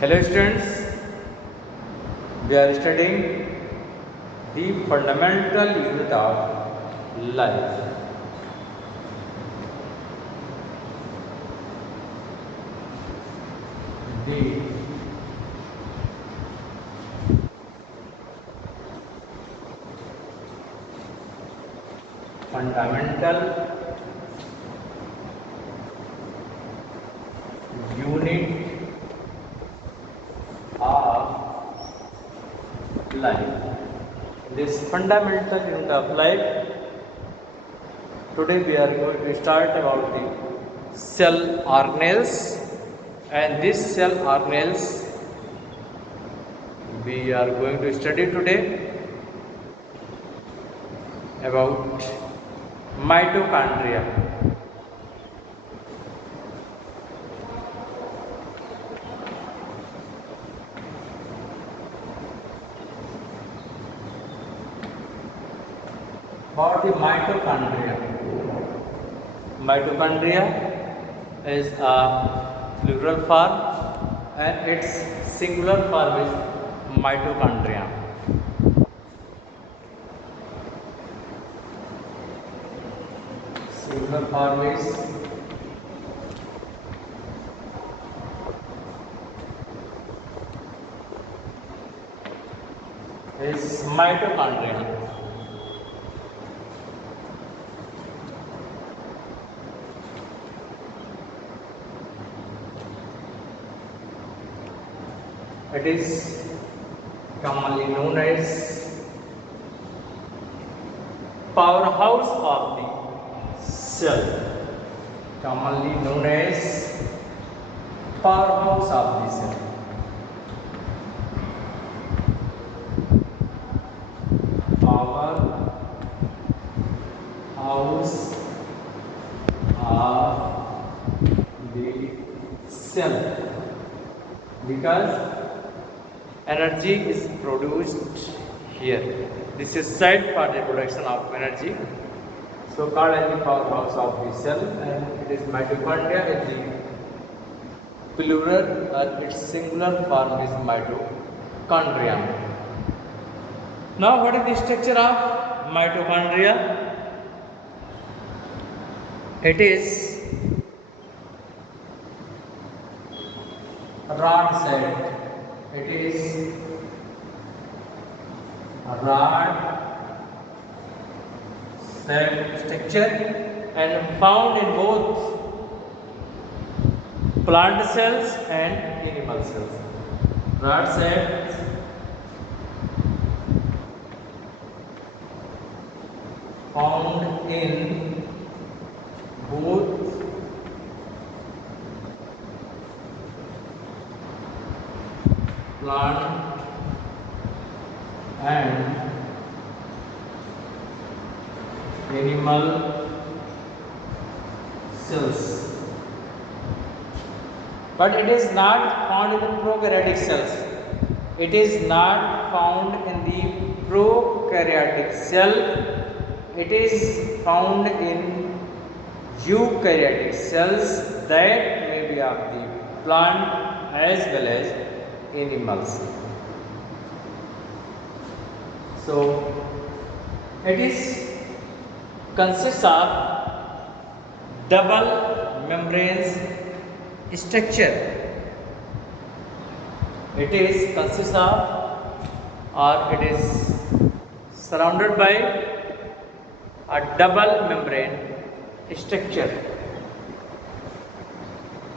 Hello students, we are studying the fundamental unit of life. The fundamental unit of life. This fundamental unit of life, today we are going to start about the cell organelles, and this cell organelles we are going to study today about mitochondria. About the mitochondria. Mitochondria is a plural form and its singular form is mitochondria. Singular form is mitochondria. It is commonly known as powerhouse of the cell. Commonly known as powerhouse of the cell. Powerhouse of the cell, because energy is produced here. This is site for the production of energy, so called as the powerhouse of the cell, and it is mitochondria is the plural and its singular form is mitochondria. Now what is the structure of mitochondria? It is rod shaped. It is a rod shaped structure and found in both plant cells and animal cells. Rod shaped found in both plant and animal cells, but it is not found in the prokaryotic cells. It is not found in the prokaryotic cell. It is found in eukaryotic cells that may be of the plant as well as animals. So it is consists of double membranes structure. It is consists of, or it is surrounded by a double membrane structure.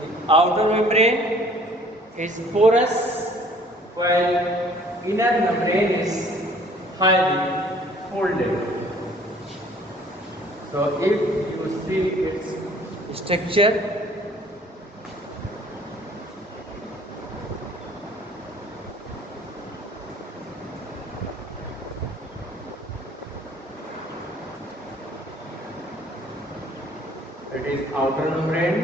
The outer membrane is porous, while inner membrane is highly folded. So if you see its structure, it is outer membrane,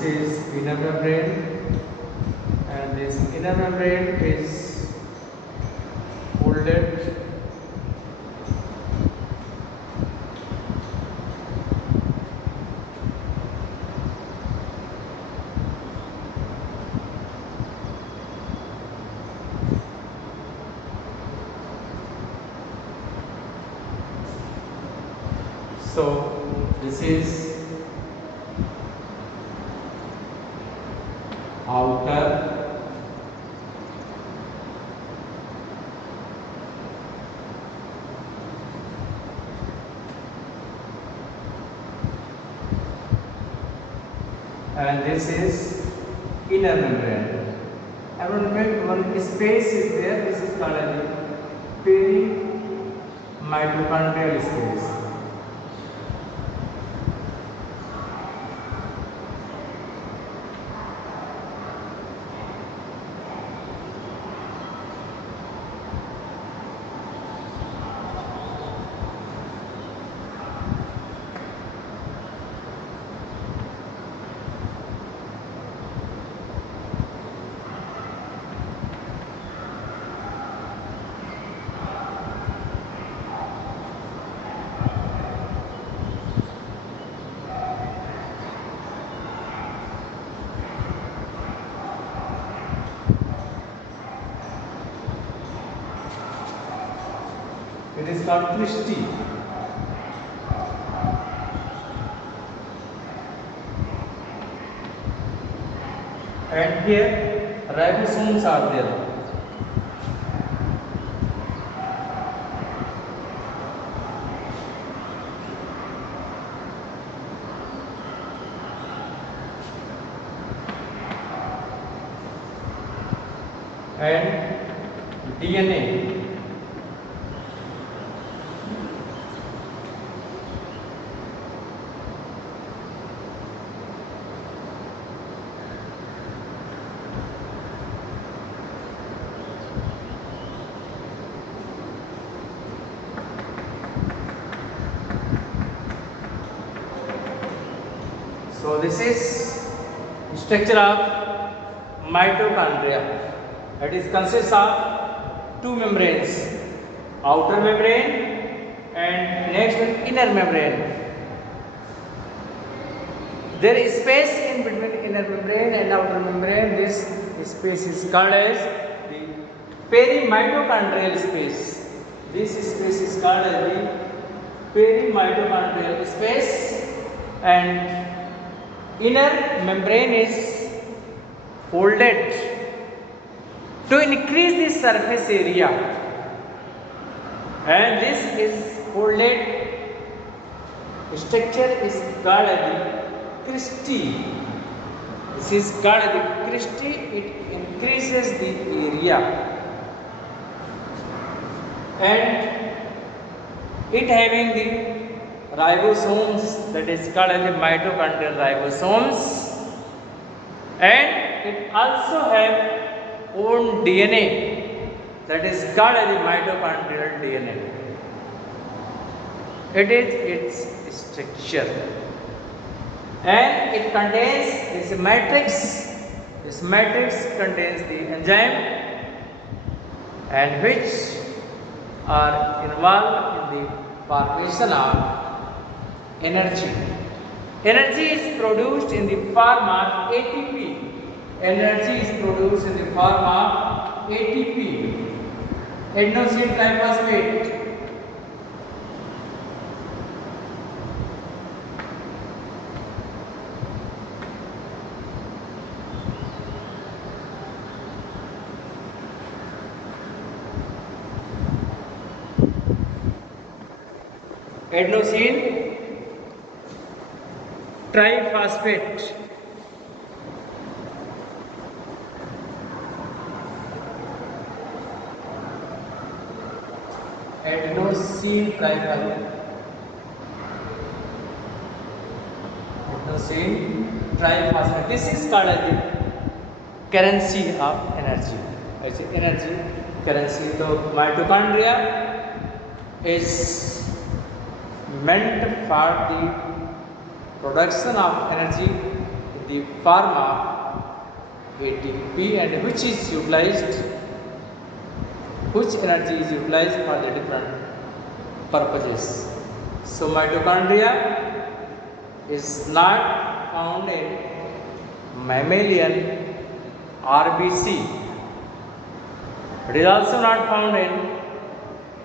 this is inner membrane, and this inner membrane is folded. So this is outer and this is inner membrane. And one space is there. This is called as the perimitochondrial space. It is called cristae. And here ribosomes are there. And DNA. So this is structure of mitochondria. It is consists of two membranes, outer membrane and next inner membrane. There is space in between inner membrane and outer membrane. This space is called as the perimitochondrial space. This space is called as the perimitochondrial space, and inner membrane is folded to increase the surface area, and this is folded structure is called as the cristae. This is called as the cristae. It increases the area, and it having the ribosomes, that is called as the mitochondrial ribosomes, and it also have own DNA, that is called as the mitochondrial DNA. It is its structure, and it contains this matrix. This matrix contains the enzyme, and which are involved in the formation of energy. Energy is produced in the form of ATP. Energy is produced in the form of ATP, adenosine triphosphate. Adenosine triphosphate. Adenosine triphosphate. Adenosine triphosphate. This is called as the currency of energy. ऐसे energy currency. तो mitochondria is meant for the production of energy. the pharma ATP, and which is utilized, which energy is utilized for the different purposes. So mitochondria is not found in mammalian RBC. It is also not found in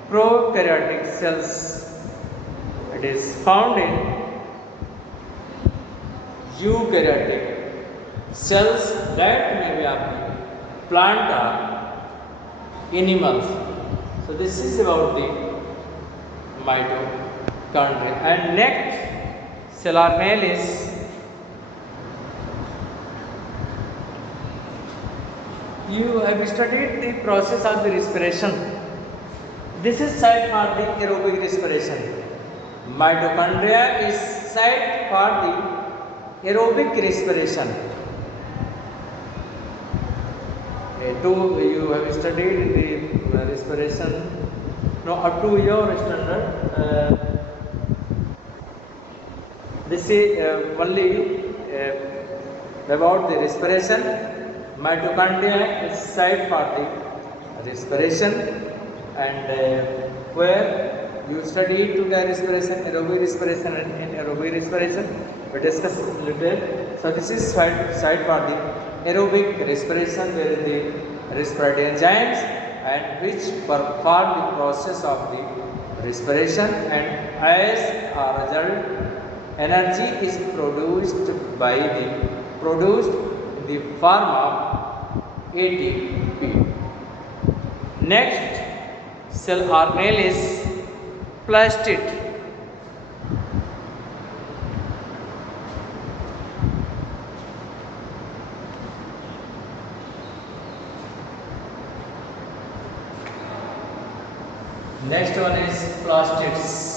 prokaryotic cells. It is found in eukaryotic cells that may be of the plant or animals. So this is about the mitochondria. And next cell organelle is you have studied the process of the respiration. This is site for the aerobic respiration. Mitochondria is site for the aerobic respiration. You have studied the respiration, no, up to your standard. This is only about the respiration. Mitochondria is site for the respiration, and where you study to the respiration, aerobic respiration and anaerobic respiration. We discuss later. So this is site for the aerobic respiration, where the respiratory enzymes and which perform the process of the respiration, and as a result energy is produced in the form of ATP. Next cell organelle is plastid. Next one is plastids.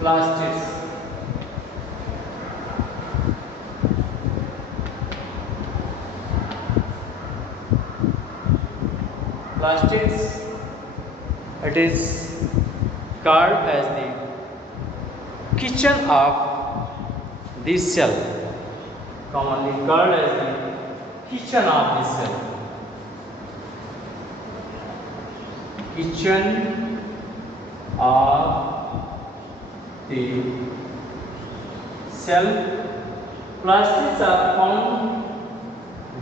Plastids. Plastids, it is called as the kitchen of this cell, commonly called as the kitchen of this cell. Kitchen of the cell. Plastids are found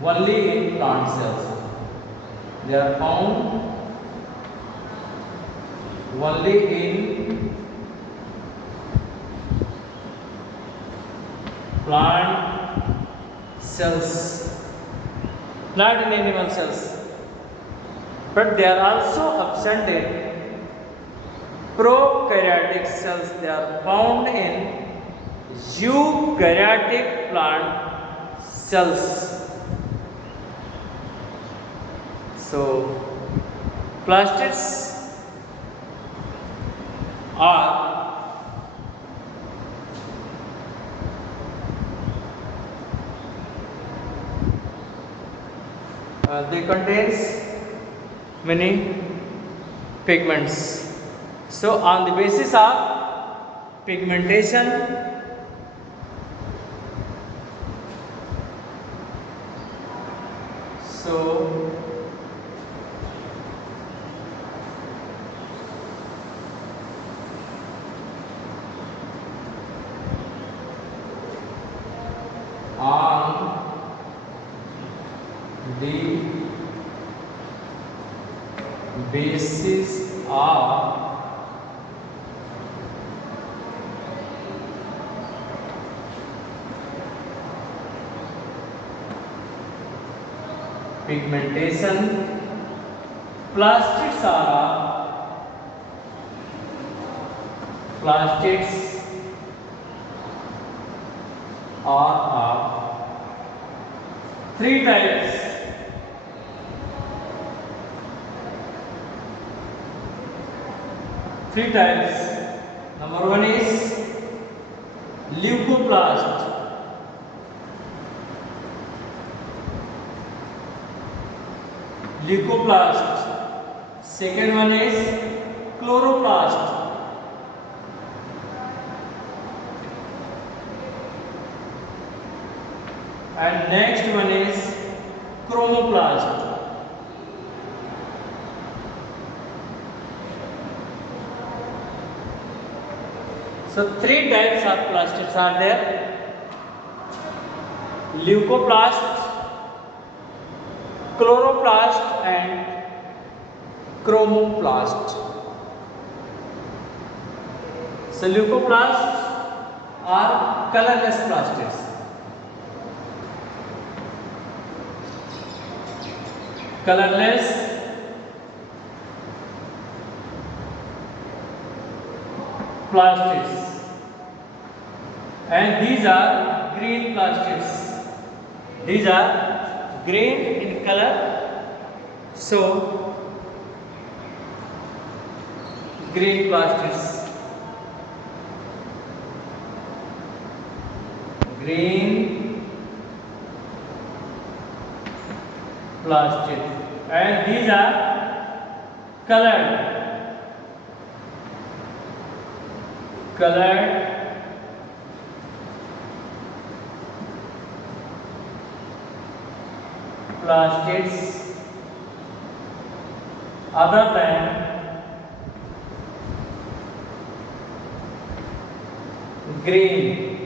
only in plant cells. They are found only in plant cells, not in animal cells. But they are also absent in prokaryotic cells. They are found in eukaryotic plant cells. So plastids are they contains many pigments. So on the basis of pigmentation, so on the basis of pigmentation, plastids are of three types. Number one is leucoplast. Leucoplast. Second one is chloroplast. And next one is chromoplast. So three types of plastids are there: leucoplast, chloroplast and chromoplast. So leucoplasts are colorless plastids. Colorless plastids, and these are green plastids. These are green in color, so green plastids. Green plastids, and these are colored plastids other than green.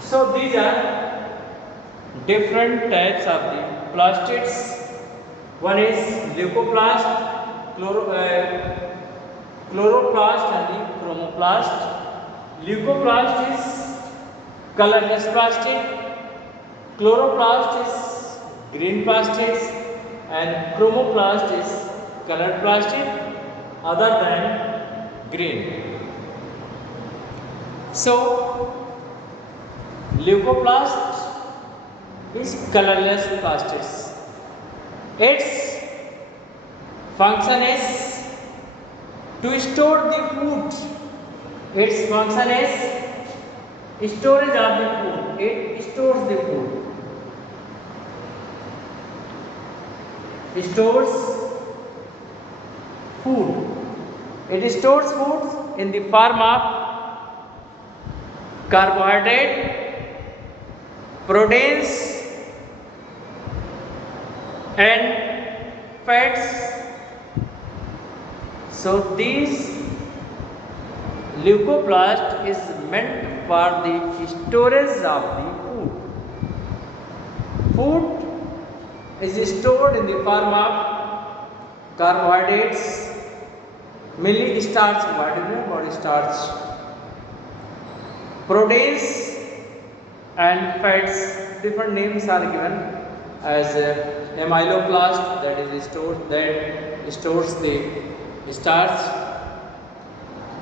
So these are different types of the plastids. One is leucoplast, chloroplast and the chromoplast. Leucoplast is colorless plastic, chloroplast is green plastics, and chromoplast is colored plastic other than green. So leucoplast is colorless plastics. Its function is to store the food. Its function is storage of the food. It stores the food. It stores food. It stores food in the form of carbohydrate, proteins and fats. So these leucoplast is meant for the storage of the food. Food is stored in the form of carbohydrates, mainly starch, what do you know about starch, proteins and fats. Different names are given as amyloplast, that is stores the starch,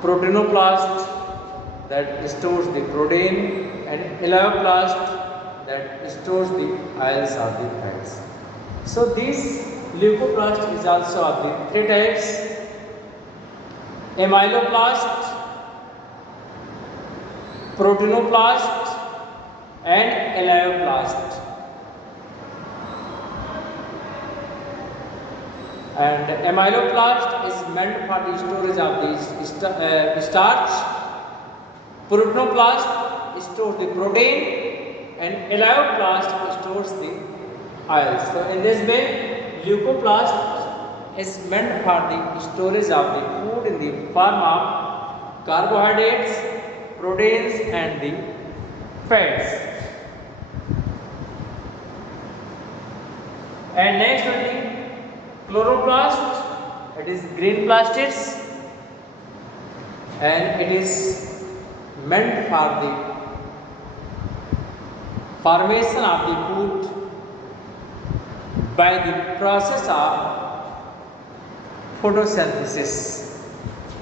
proteinoplast, that stores the protein, and elioplast, that stores the ions of the fats. So this leucoplast is also of the three types: amyloplast, proteinoplast and elioplast. And amyloplast is meant for the storage of the starch, proteinoplast stores the protein, and elioplast stores the ions. So in this way, leucoplast is meant for the storage of the food in the form of carbohydrates, proteins and the fats. And next one is chloroplast. It is green plastids, and it is meant for the formation of the food by the process of photosynthesis.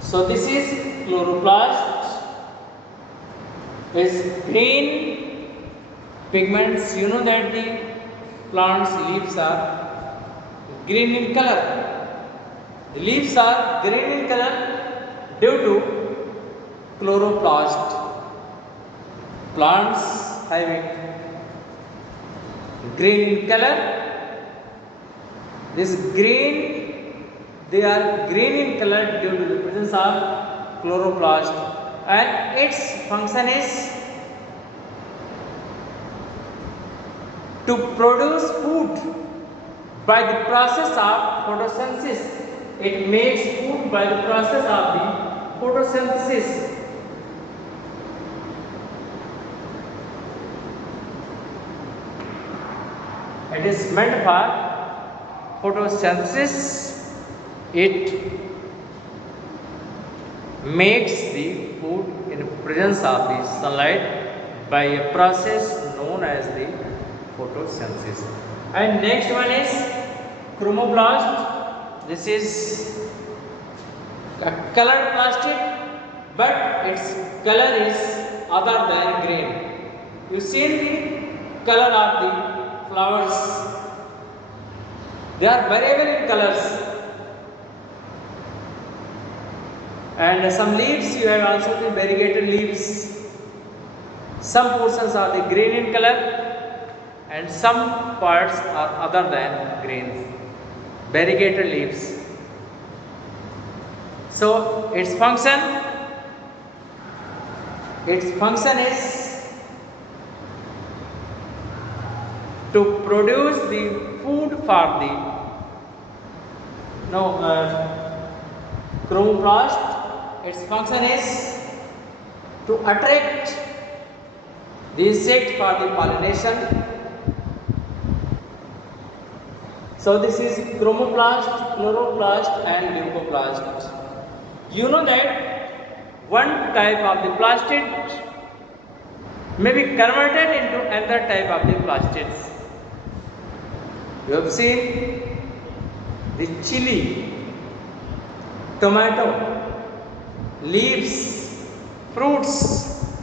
So this is chloroplast, is green pigments. You know that the plant's leaves are green in color. The leaves are green in color due to chloroplast. Plants having green in color. This green, they are green in color due to the presence of chloroplast, and its function is to produce food by the process of photosynthesis. It makes food by the process of the photosynthesis. It is meant for photosynthesis. It makes the food in presence of the sunlight by a process known as the photosynthesis. And next one is chromoplast. This is a colored plastic, but its color is other than green. You see the color of the flowers. They are variable in colors. And some leaves, you have also the variegated leaves. Some portions are the green in color, and some parts are other than green. Variegated leaves. So its function is to produce the food for the chromoplast. Its function is to attract the insect for the pollination. So this is chromoplast, chloroplast and leucoplast. You know that one type of the plastid may be converted into another type of the plastids. You have seen the chili, tomato, leaves, fruits.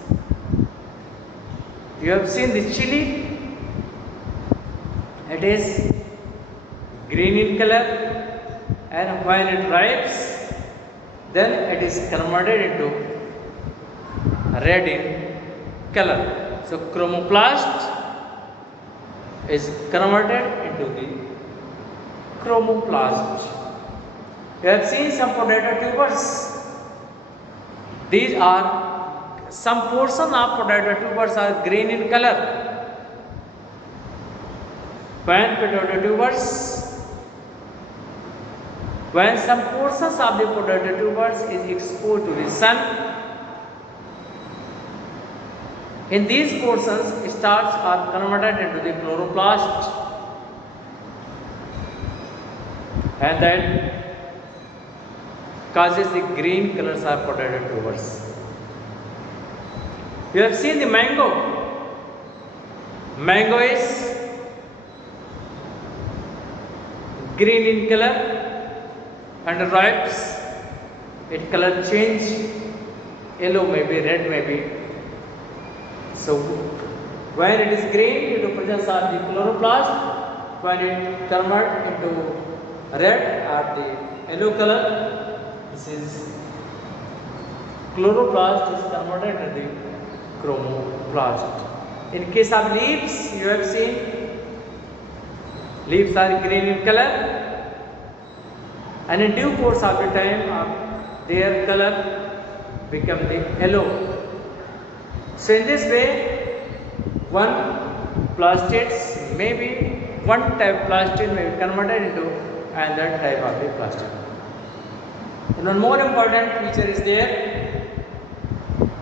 You have seen the chili. It is green in color, and when it ripes, then it is converted into red in color. So chromoplast is converted into the chromoplast. You have seen some potato tubers. These are some portion of potato tubers are green in color. When some portions of the potato tubers is exposed to the sun, in these portions starch are converted into the chloroplast, and then causes the green colors of potato tubers. You have seen the mango. Mango is green in color, and ripes, its color change, yellow maybe, red maybe. So when it is green due to presence of the chloroplast, when it converts into red or the yellow color, this is chloroplast is converted into the chromoplast. In case of leaves, you have seen leaves are green in color, and in due course of the time their color become the yellow. So in this way, one plastids may be one type plastid may be converted into another type of the plastid. And one more important feature is there.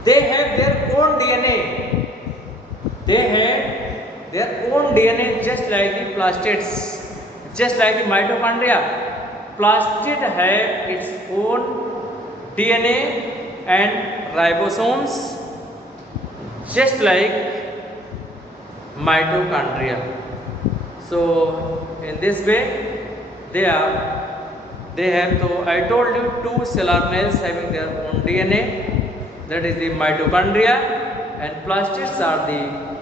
They have their own DNA. They have their own DNA, just like the plastids, just like the mitochondria. Plastid have its own DNA and ribosomes, just like mitochondria. So in this way, they have to, I told you, two cell organelles having their own DNA, that is the mitochondria, and plastids are the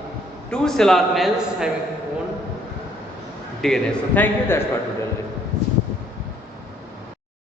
two cell organelles having own DNA. So thank you, that's what we will do.